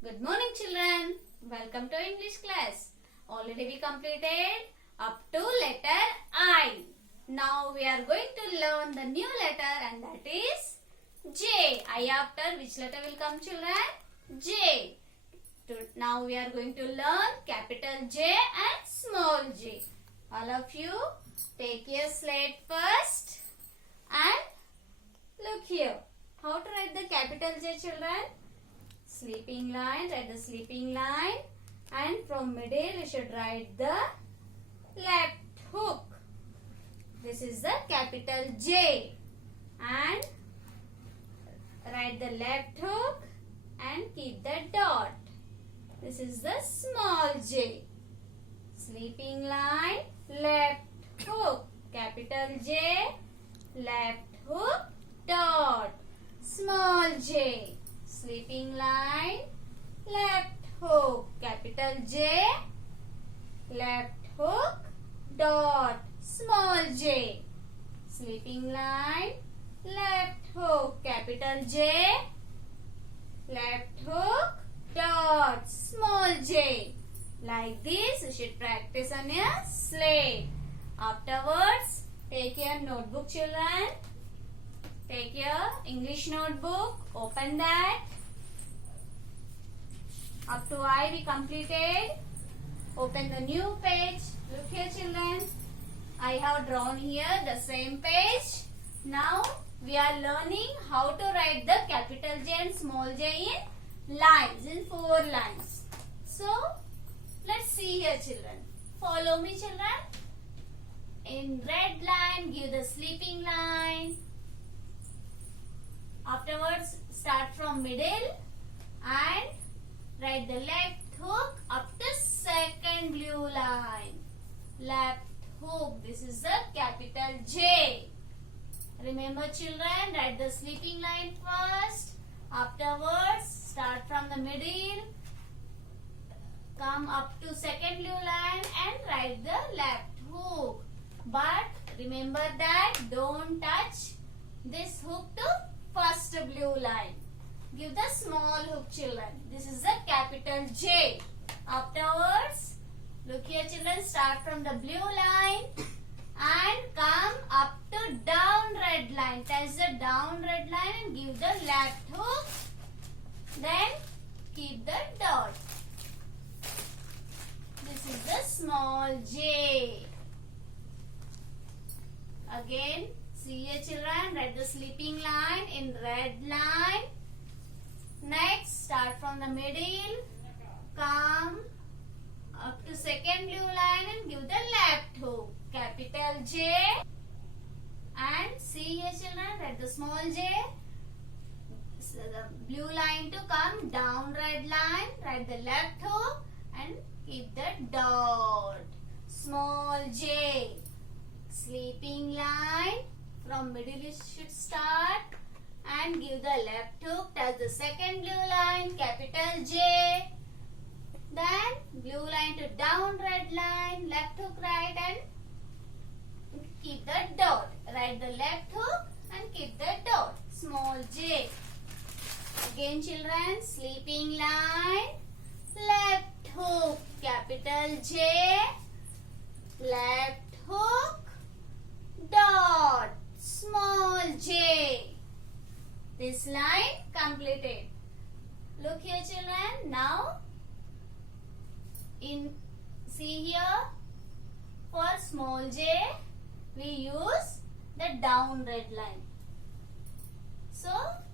Good morning, children. Welcome to English class. Already we completed up to letter I. Now we are going to learn the new letter, and that is J. I after which letter will come, children? J. Now we are going to learn capital J and small j. All of you take your slate first and look here. How to write the capital J, children? Sleeping line, write the sleeping line, and from middle you should write the left hook. This is the capital J, and write the left hook and keep the dot. This is the small j. Sleeping line, left hook, capital J, left hook, dot, small j. Sleeping line, left hook, capital J, left hook, dot, small j. Sleeping line, left hook, capital J, left hook, dot, small j. Like this, you should practice on your slate. Afterwards, take your notebook, children. Take your English notebook, open that. Up to I we completed. Open the new page. Look here, children. I have drawn here the same page. Now we are learning how to write the capital J and small j in lines, in 4 lines. So let's see here, children. Follow me, children. In red line, give the sleeping line. Afterwards, start from middle and write the left hook up to second blue line. Left hook. This is the capital J. Remember, children, write the sleeping line first. Afterwards, start from the middle, come up to second blue line and write the left hook. But remember that don't touch this hook to first blue line. Give the small hook, children. This is the capital J. Afterwards, look here, children, start from the blue line and come up to down red line. Touch the down red line and give the left hook. Then keep the dot. This is the small j. Again, see here, children, write the sleeping line in red line. Next, start from the middle, come up to second blue line and give the left hook, capital J. And see here, children, write the small j. So the blue line to come down red line, write the left hook and keep the dot, small j. Sleeping line, from middle you should start and give the left hook, touch the second blue line, capital J. Then blue line to down red line, left hook right and keep the dot. Write the left hook and keep the dot, small j. Again, children, sleeping line, left hook, capital J, left hook, dot, small j. This line completed. Look here, children. Now, see here, for small j, we use the down red line. So,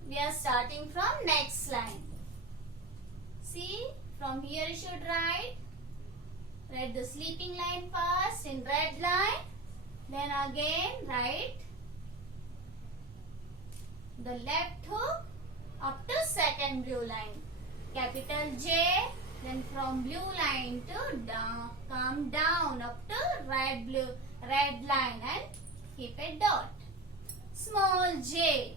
we are starting from next line. See, from here you should write the sleeping line first in red line. Then again write the left hook up to second blue line, capital J. Then from blue line to down, come down up to red line and keep a dot, small j.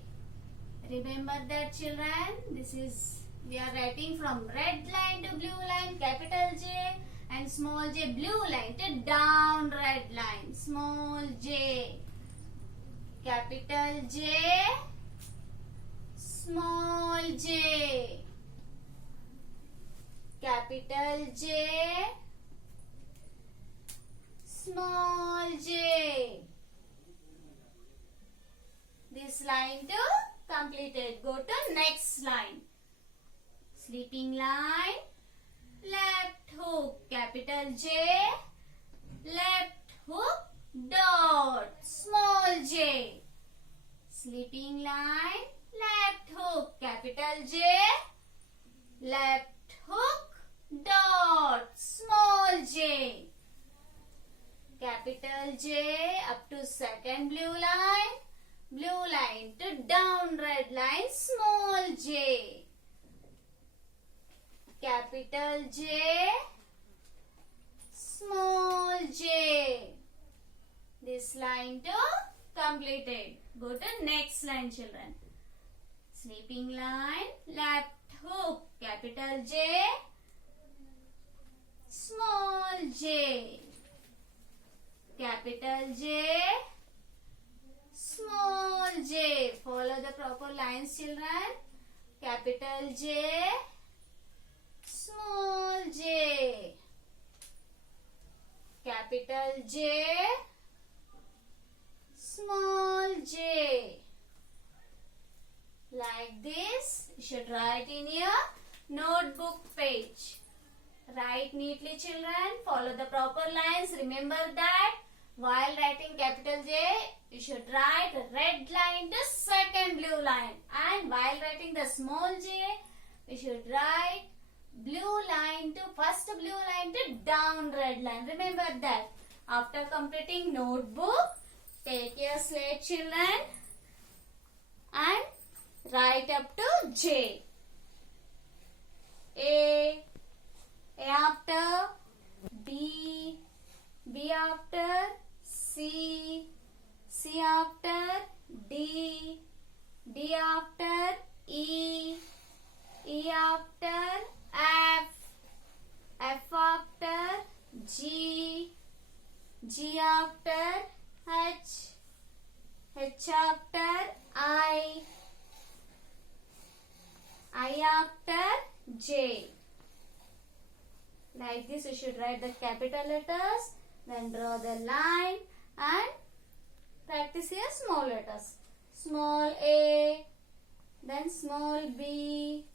Remember that, children. This is, we are writing from red line to blue line, capital J, and small j, blue line to down red line, small j, capital J, small j. capital J, small j. This line too completed. Go to next line. Sleeping line, left hook, capital J, left hook, dot, small j. Sleeping line, left hook, capital J, left hook, dot, small j. Capital J up to second blue line to down red line, small j. Capital J, small j. This line too completed. Go to next line, children. Sleeping line, left hook, capital J, small j. Capital J, small j. Follow the proper lines, children. Capital J, small j. Capital J, small j. Like this, you should write in your notebook page. Write neatly, children. Follow the proper lines. Remember that while writing capital J, you should write red line to second blue line. And while writing the small j, you should write blue line to first blue line to down red line. Remember that. After completing notebook, take your slate, children, and write up to J. A after B, B after C, C after D, D after E, E after F, F after G, G after H, H after I after J. Like this, you should write the capital letters, then draw the line and practice here small letters. Small a, then small b,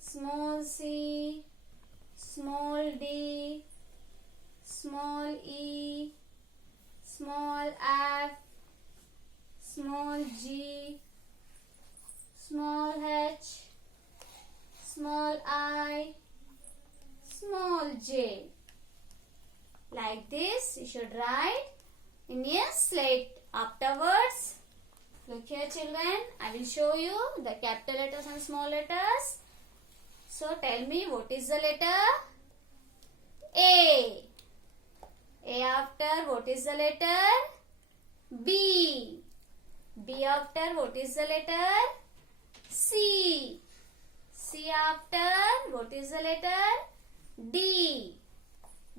small c, small d, small e, small f, small g, small h, small I, small j. Like this, you should write in your slate. Afterwards, look here, children. I will show you the capital letters and small letters. So tell me, what is the letter? A. A after, what is the letter? B. B after, what is the letter? C. C after, what is the letter? D.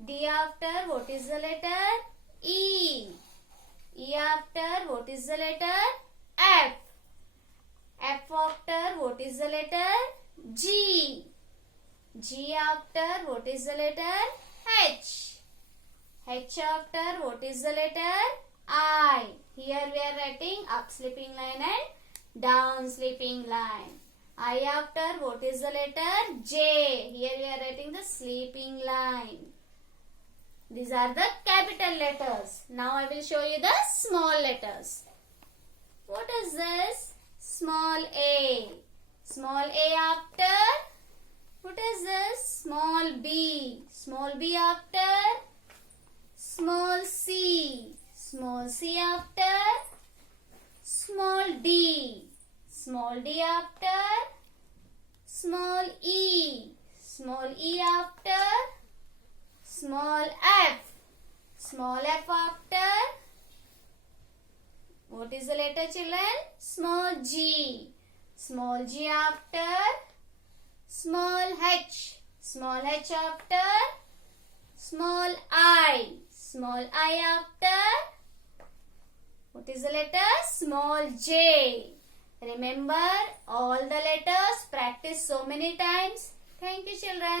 D after, what is the letter? E. E after, what is the letter? F. F after, what is the letter? G. G after, what is the letter? H. H after, what is the letter? I. Here we are writing up sleeping line and down sleeping line. I after, what is the letter? J. Here we are writing the sleeping line. These are the capital letters. Now I will show you the small letters. What is this? Small a. Small a after. What is this? Small b. Small b after. Small c. Small c after. Small d. Small d after. Small e. Small e after. Small f. Small f after. What is the letter, children? Small g. Small g after. Small h. Small h after. Small I. Small I after. What is the letter? Small j. Remember all the letters. Practice so many times. Thank you, children.